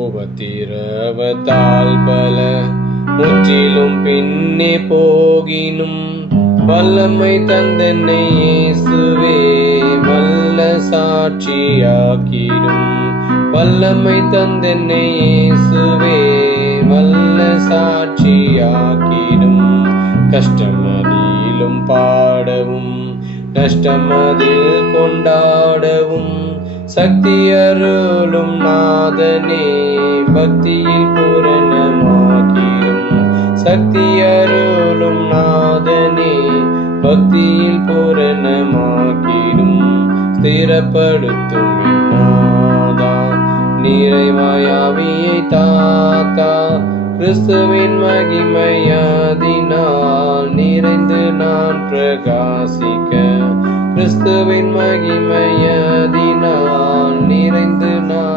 உபத்திரவத்தால் பல முற்றிலும் பின்னே போகினும் வல்லமை தந்தென்னை இயேசுவே வல்ல சாட்சியாக்கிடும். வல்லமை தந்தென்னை இயேசுவே வல்ல சாட்சியாக்கிடும். கஷ்டமதிலும் பாடவும் நஷ்டமதில் கொண்டாடவும் சக்தி அருளும் நாதனே பக்தியில் பூரணமாக்கிடும். சக்தி அருளும் நாதனே பக்தியில் பூரணமாக்கிடும். ஸ்திரப்படுத்தும் நாதா நிறைவாயாவியை தாத்தா கிறிஸ்துவின் மகிமையாதினால் நிறைந்து நான் பிரகாசிக்க. கிறிஸ்துவின் மகிமையாதினால் நிறைந்து நான்